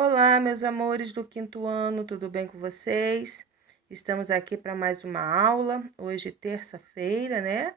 Olá, meus amores do quinto ano, tudo bem com vocês? Estamos aqui para mais uma aula. Hoje, terça-feira, né?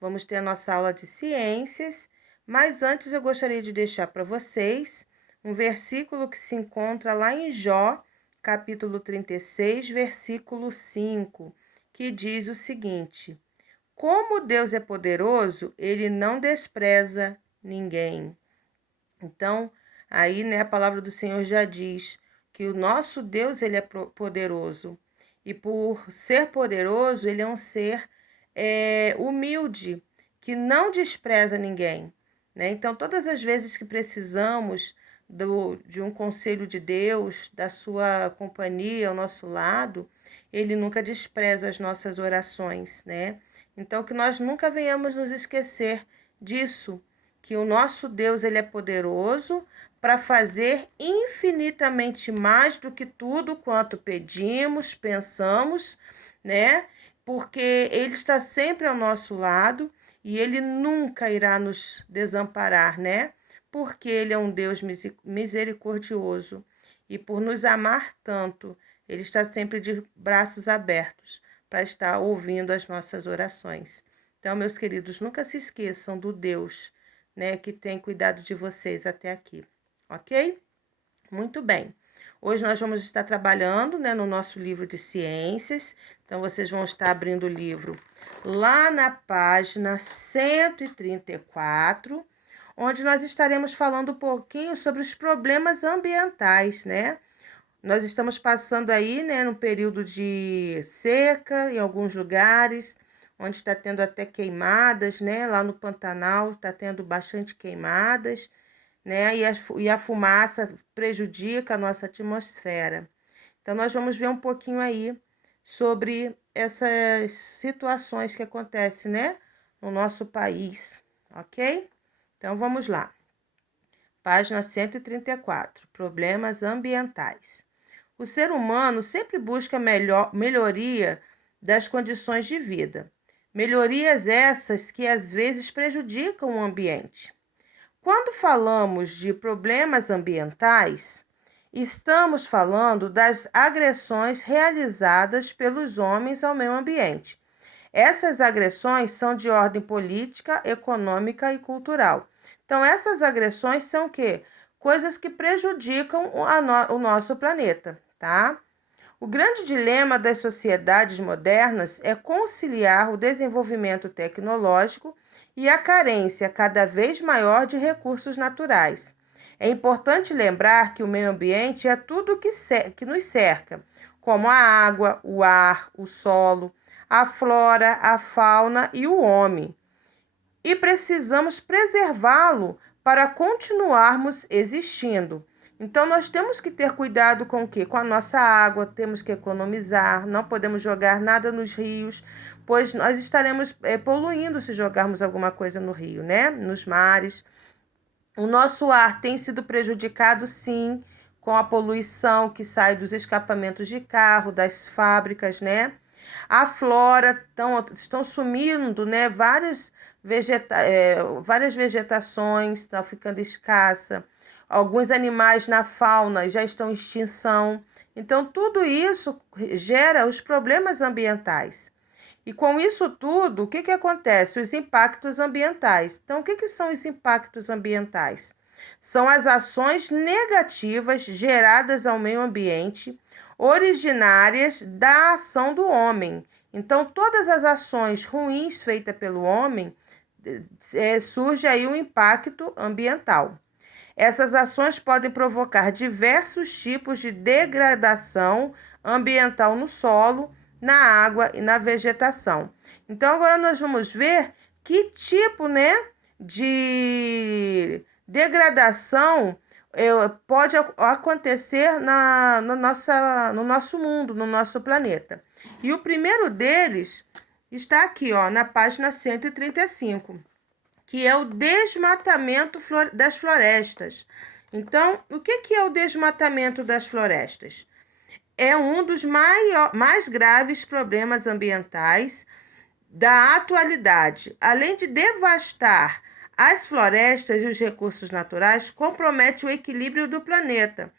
Vamos ter a nossa aula de ciências, mas antes eu gostaria de deixar para vocês um versículo que se encontra lá em Jó, capítulo 36, versículo 5, que diz o seguinte: Como Deus é poderoso, ele não despreza ninguém. Então, aí, né, a palavra do Senhor já diz que o nosso Deus, ele é poderoso. E por ser poderoso, ele é um ser humilde, que não despreza ninguém, né? Então, todas as vezes que precisamos de um conselho de Deus, da sua companhia ao nosso lado, ele nunca despreza as nossas orações, né? Então, que nós nunca venhamos nos esquecer disso, que o nosso Deus, ele é poderoso para fazer infinitamente mais do que tudo quanto pedimos, pensamos, né? Porque ele está sempre ao nosso lado e ele nunca irá nos desamparar, né? Porque ele é um Deus misericordioso e por nos amar tanto, ele está sempre de braços abertos para estar ouvindo as nossas orações. Então, meus queridos, nunca se esqueçam do Deus, né, que tem cuidado de vocês até aqui, ok? Muito bem. Hoje nós vamos estar trabalhando, né, no nosso livro de ciências. Então, vocês vão estar abrindo o livro lá na página 134, onde nós estaremos falando um pouquinho sobre os problemas ambientais, né? Nós estamos passando aí, né, no período de seca em alguns lugares, onde está tendo até queimadas, né? Lá no Pantanal está tendo bastante queimadas, né? E a fumaça prejudica a nossa atmosfera. Então, nós vamos ver um pouquinho aí sobre essas situações que acontecem, né, no nosso país, ok? Então, vamos lá. Página 134, problemas ambientais. O ser humano sempre busca melhoria das condições de vida. Melhorias essas que às vezes prejudicam o ambiente. Quando falamos de problemas ambientais, estamos falando das agressões realizadas pelos homens ao meio ambiente. Essas agressões são de ordem política, econômica e cultural. Então, essas agressões são o quê? Coisas que prejudicam o nosso planeta, tá? O grande dilema das sociedades modernas é conciliar o desenvolvimento tecnológico e a carência cada vez maior de recursos naturais. É importante lembrar que o meio ambiente é tudo que nos cerca, como a água, o ar, o solo, a flora, a fauna e o homem. E precisamos preservá-lo para continuarmos existindo. Então, nós temos que ter cuidado com o quê? Com a nossa água, temos que economizar, não podemos jogar nada nos rios, pois nós estaremos poluindo se jogarmos alguma coisa no rio, né? Nos mares. O nosso ar tem sido prejudicado, sim, com a poluição que sai dos escapamentos de carro, das fábricas, né? A flora estão sumindo, né? Várias vegetações estão ficando escassa. Alguns animais na fauna já estão em extinção. Então, tudo isso gera os problemas ambientais. E com isso tudo, o que acontece? Os impactos ambientais. Então, o que são os impactos ambientais? São as ações negativas geradas ao meio ambiente, originárias da ação do homem. Então, todas as ações ruins feitas pelo homem, surge aí um impacto ambiental. Essas ações podem provocar diversos tipos de degradação ambiental no solo, na água e na vegetação. Então, agora nós vamos ver que tipo, né, de degradação pode acontecer no nosso mundo, no nosso planeta. E o primeiro deles está aqui, ó, na página 135, que é o desmatamento das florestas. Então, o que é o desmatamento das florestas? É um dos mais graves problemas ambientais da atualidade. Além de devastar as florestas e os recursos naturais, compromete o equilíbrio do planeta,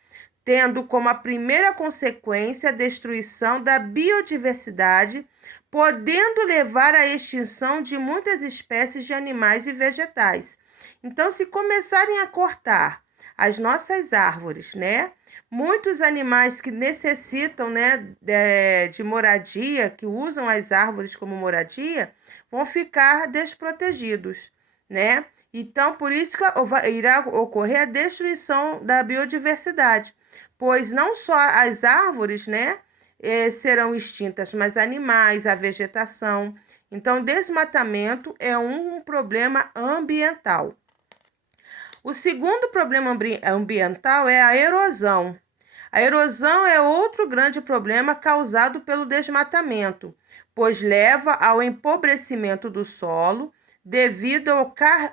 tendo como a primeira consequência a destruição da biodiversidade, podendo levar à extinção de muitas espécies de animais e vegetais. Então, se começarem a cortar as nossas árvores, né? Muitos animais que necessitam, né, de moradia, que usam as árvores como moradia, vão ficar desprotegidos, né? Então, por isso que irá ocorrer a destruição da biodiversidade, pois não só as árvores, né, serão extintas, mas animais, a vegetação. Então, desmatamento é um problema ambiental. O segundo problema ambiental é a erosão. A erosão é outro grande problema causado pelo desmatamento, pois leva ao empobrecimento do solo devido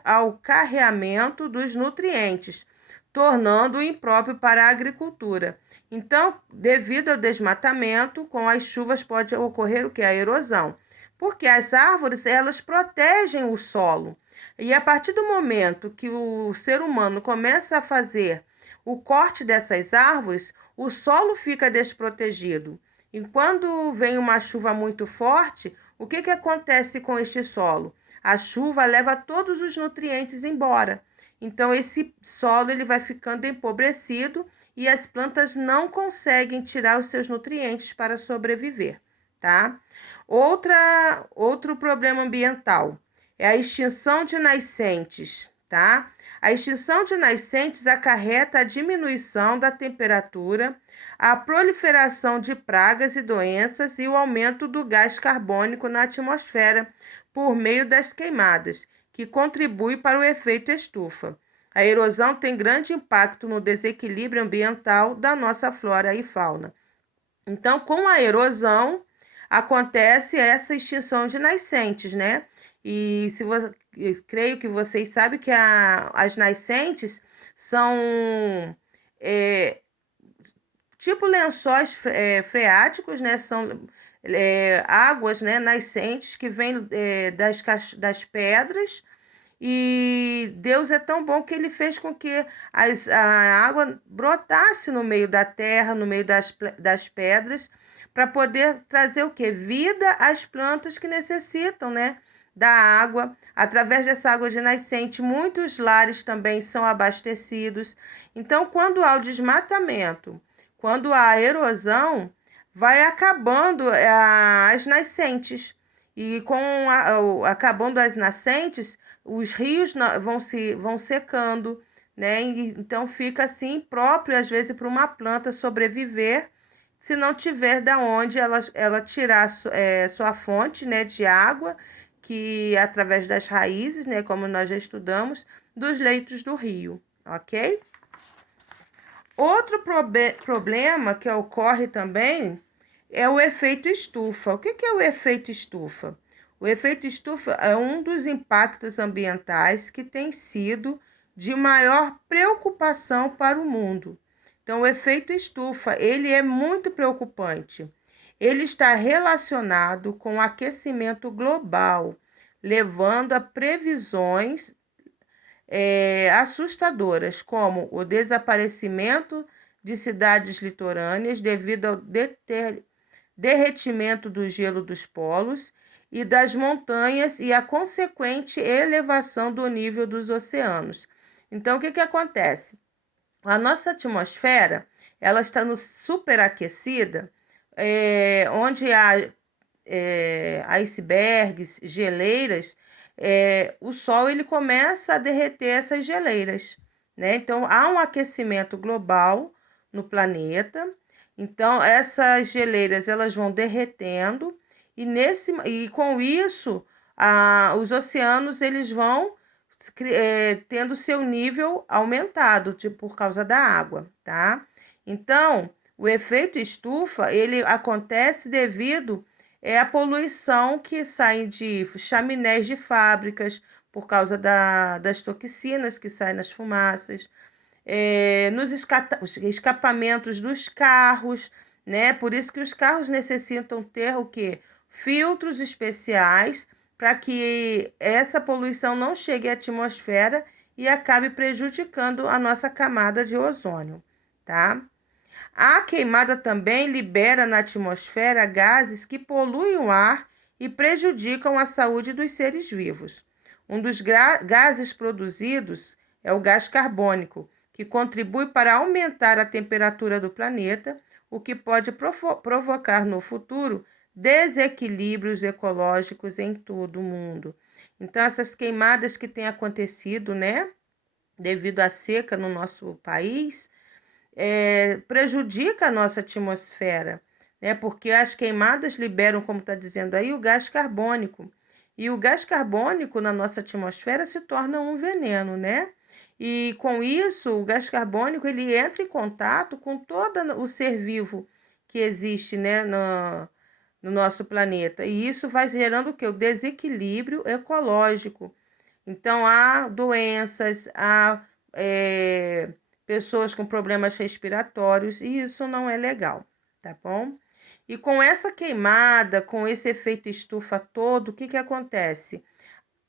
ao carreamento dos nutrientes, tornando-o impróprio para a agricultura. Então, devido ao desmatamento, com as chuvas pode ocorrer o que? A erosão. Porque as árvores, elas protegem o solo. E a partir do momento que o ser humano começa a fazer o corte dessas árvores, o solo fica desprotegido. E quando vem uma chuva muito forte, o que acontece com este solo? A chuva leva todos os nutrientes embora. Então, esse solo ele vai ficando empobrecido e as plantas não conseguem tirar os seus nutrientes para sobreviver, tá? Outro problema ambiental é a extinção de nascentes, tá? A extinção de nascentes acarreta a diminuição da temperatura, a proliferação de pragas e doenças e o aumento do gás carbônico na atmosfera por meio das queimadas, que contribui para o efeito estufa. A erosão tem grande impacto no desequilíbrio ambiental da nossa flora e fauna. Então, com a erosão, acontece essa extinção de nascentes, né? E se você, eu creio que vocês sabem que as nascentes são tipo lençóis freáticos, né? São águas, né, nascentes que vêm das pedras. E Deus é tão bom que ele fez com que a água brotasse no meio da terra, no meio das pedras, para poder trazer o quê? Vida às plantas que necessitam, né, da água. Através dessa água de nascente, muitos lares também são abastecidos. Então, quando há o desmatamento, quando há erosão, vai acabando as nascentes. E acabando as nascentes, os rios vão secando, né? Então fica assim próprio, às vezes, para uma planta sobreviver, se não tiver da onde ela tirar sua fonte, né, de água, que através das raízes, né, como nós já estudamos, dos leitos do rio, ok? Outro problema que ocorre também é o efeito estufa. O que é o efeito estufa? O efeito estufa é um dos impactos ambientais que tem sido de maior preocupação para o mundo. Então, o efeito estufa, ele é muito preocupante. Ele está relacionado com o aquecimento global, levando a previsões assustadoras, como o desaparecimento de cidades litorâneas devido ao derretimento do gelo dos polos e das montanhas e a consequente elevação do nível dos oceanos. Então, o que acontece? A nossa atmosfera, ela está superaquecida, onde há icebergs, geleiras, o Sol ele começa a derreter essas geleiras, né? Então, há um aquecimento global no planeta. Então, essas geleiras elas vão derretendo e com isso, os oceanos eles vão tendo seu nível aumentado, por causa da água, tá? Então, o efeito estufa ele acontece devido à poluição que sai de chaminés de fábricas por causa das toxinas que saem nas fumaças, nos escapamentos dos carros, né? Por isso que os carros necessitam ter o quê? Filtros especiais para que essa poluição não chegue à atmosfera e acabe prejudicando a nossa camada de ozônio, tá? A queimada também libera na atmosfera gases que poluem o ar e prejudicam a saúde dos seres vivos. Um dos gases produzidos é o gás carbônico, que contribui para aumentar a temperatura do planeta, o que pode provocar no futuro desequilíbrios ecológicos em todo o mundo. Então, essas queimadas que têm acontecido, né, devido à seca no nosso país, prejudica a nossa atmosfera, né? Porque as queimadas liberam, como está dizendo aí, o gás carbônico. E o gás carbônico na nossa atmosfera se torna um veneno, né? E com isso, o gás carbônico ele entra em contato com todo o ser vivo que existe, né, no nosso planeta. E isso vai gerando o quê? O desequilíbrio ecológico. Então, há doenças, há pessoas com problemas respiratórios, e isso não é legal, tá bom? E com essa queimada, com esse efeito estufa todo, o que acontece?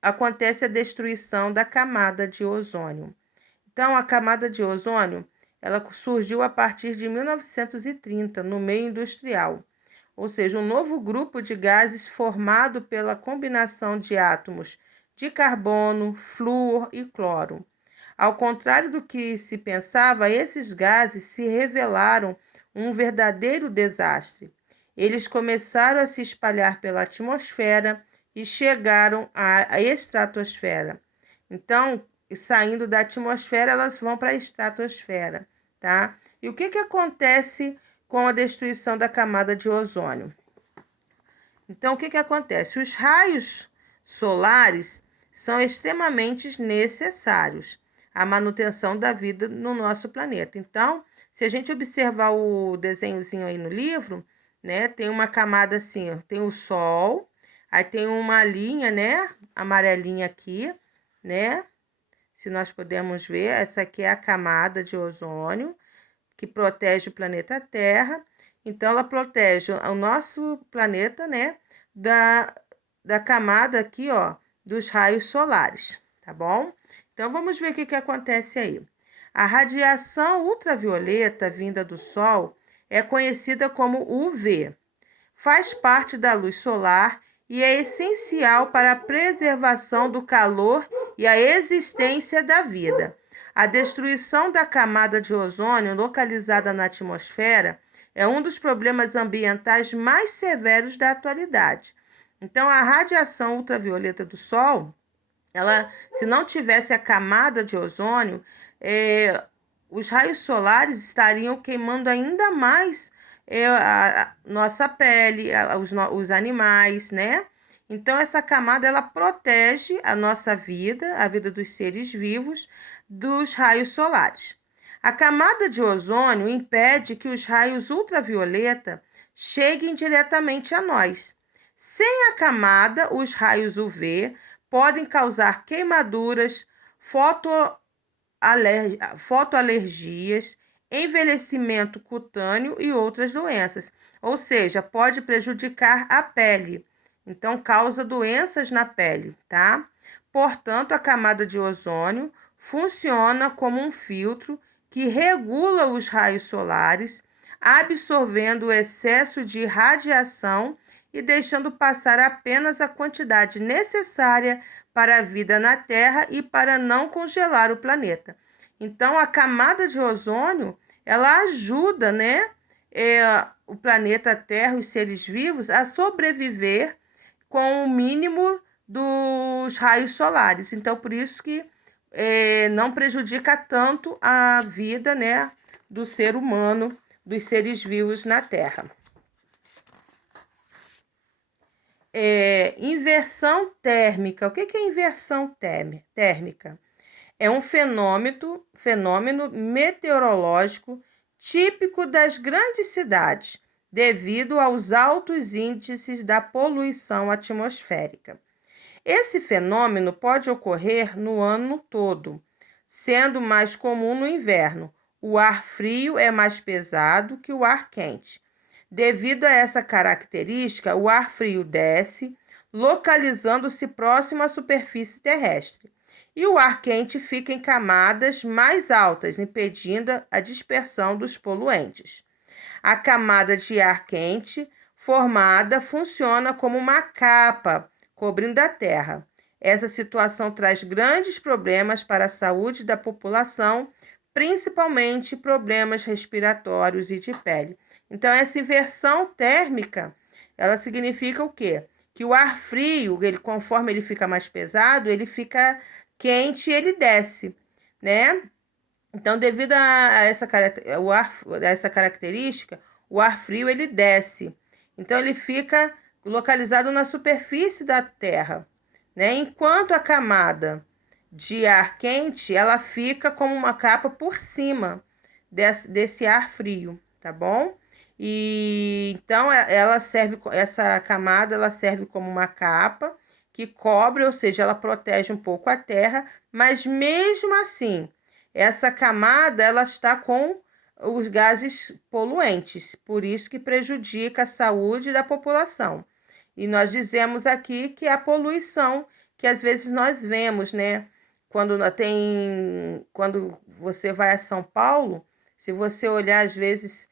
Acontece a destruição da camada de ozônio. Então, a camada de ozônio, ela surgiu a partir de 1930, no meio industrial, ou seja, um novo grupo de gases formado pela combinação de átomos de carbono, flúor e cloro. Ao contrário do que se pensava, esses gases se revelaram um verdadeiro desastre. Eles começaram a se espalhar pela atmosfera e chegaram à estratosfera. Então, saindo da atmosfera, elas vão para a estratosfera, tá? E o que acontece com a destruição da camada de ozônio? Então, o que acontece? Os raios solares são extremamente necessários à manutenção da vida no nosso planeta. Então, se a gente observar o desenhozinho aí no livro, né, tem uma camada assim, ó, tem o Sol, aí tem uma linha, né, amarelinha aqui, né, se nós podemos ver, essa aqui é a camada de ozônio, que protege o planeta Terra. Então, ela protege o nosso planeta, né, da camada aqui, ó, dos raios solares, tá bom? Então, vamos ver o que acontece aí. A radiação ultravioleta vinda do Sol é conhecida como UV. Faz parte da luz solar e é essencial para a preservação do calor e a existência da vida. A destruição da camada de ozônio localizada na atmosfera é um dos problemas ambientais mais severos da atualidade. Então, a radiação ultravioleta do Sol, ela, se não tivesse a camada de ozônio, os raios solares estariam queimando ainda mais a nossa pele, os animais, né? Então, essa camada, ela protege a nossa vida, a vida dos seres vivos, dos raios solares. A camada de ozônio impede que os raios ultravioleta cheguem diretamente a nós. Sem a camada, os raios UV podem causar queimaduras, fotoalergias, envelhecimento cutâneo e outras doenças. Ou seja, pode prejudicar a pele. Então, causa doenças na pele, tá? Portanto, a camada de ozônio funciona como um filtro que regula os raios solares, absorvendo o excesso de radiação e deixando passar apenas a quantidade necessária para a vida na Terra e para não congelar o planeta. Então, a camada de ozônio, ela ajuda, né, o planeta Terra, os seres vivos, a sobreviver com o mínimo dos raios solares. Então, por isso que não prejudica tanto a vida, né, do ser humano, dos seres vivos na Terra. Inversão térmica. O que é inversão térmica? É um fenômeno meteorológico típico das grandes cidades, devido aos altos índices da poluição atmosférica. Esse fenômeno pode ocorrer no ano todo, sendo mais comum no inverno. O ar frio é mais pesado que o ar quente. Devido a essa característica, o ar frio desce, localizando-se próximo à superfície terrestre, e o ar quente fica em camadas mais altas, impedindo a dispersão dos poluentes. A camada de ar quente formada funciona como uma capa cobrindo a Terra. Essa situação traz grandes problemas para a saúde da população, principalmente problemas respiratórios e de pele. Então, essa inversão térmica, ela significa o quê? Que o ar frio, ele, conforme ele fica mais pesado, ele fica quente e ele desce, né? Então, devido a essa característica, o ar frio ele desce. Então, ele fica localizado na superfície da Terra, né? Enquanto a camada de ar quente, ela fica como uma capa por cima desse ar frio, tá bom? E então essa camada ela serve como uma capa que cobre, ou seja, ela protege um pouco a Terra, mas mesmo assim, essa camada ela está com os gases poluentes, por isso que prejudica a saúde da população. E nós dizemos aqui que é a poluição que às vezes nós vemos, né? Quando você vai a São Paulo, se você olhar às vezes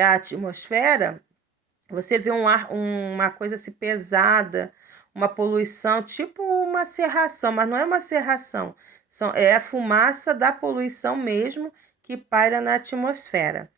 a atmosfera, você vê uma coisa assim pesada, uma poluição, tipo uma cerração, mas não é uma cerração, é a fumaça da poluição mesmo que paira na atmosfera.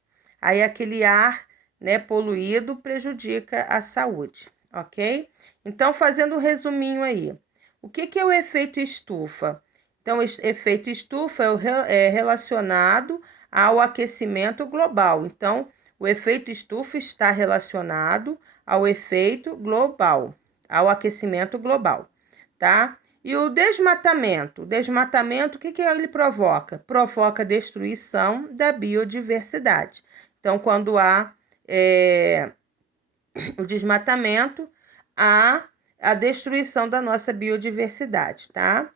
Aí aquele ar, né, poluído prejudica a saúde, ok? Então, fazendo um resuminho aí, o que é o efeito estufa? Então, o efeito estufa é relacionado ao aquecimento global. Então, o efeito estufa está relacionado ao efeito global, ao aquecimento global, tá? E o desmatamento? O que ele provoca? Provoca destruição da biodiversidade. Então, quando há o desmatamento, há a destruição da nossa biodiversidade, tá?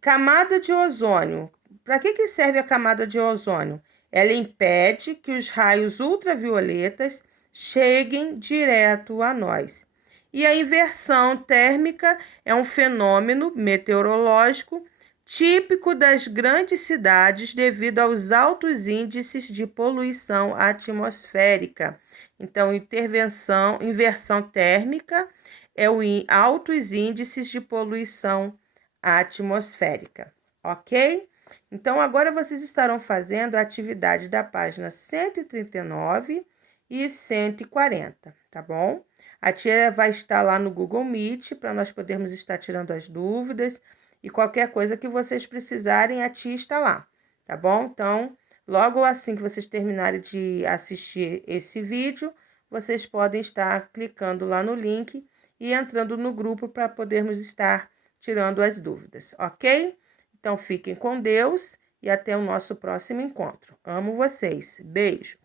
Camada de ozônio. Para que serve a camada de ozônio? Ela impede que os raios ultravioletas cheguem direto a nós. E a inversão térmica é um fenômeno meteorológico típico das grandes cidades devido aos altos índices de poluição atmosférica. Então, inversão térmica é altos índices de poluição atmosférica, ok? Então, agora vocês estarão fazendo a atividade da página 139 e 140, tá bom? A tia vai estar lá no Google Meet para nós podermos estar tirando as dúvidas e qualquer coisa que vocês precisarem, a tia está lá, tá bom? Então, logo assim que vocês terminarem de assistir esse vídeo, vocês podem estar clicando lá no link e entrando no grupo para podermos estar tirando as dúvidas, ok? Então, fiquem com Deus e até o nosso próximo encontro. Amo vocês. Beijo!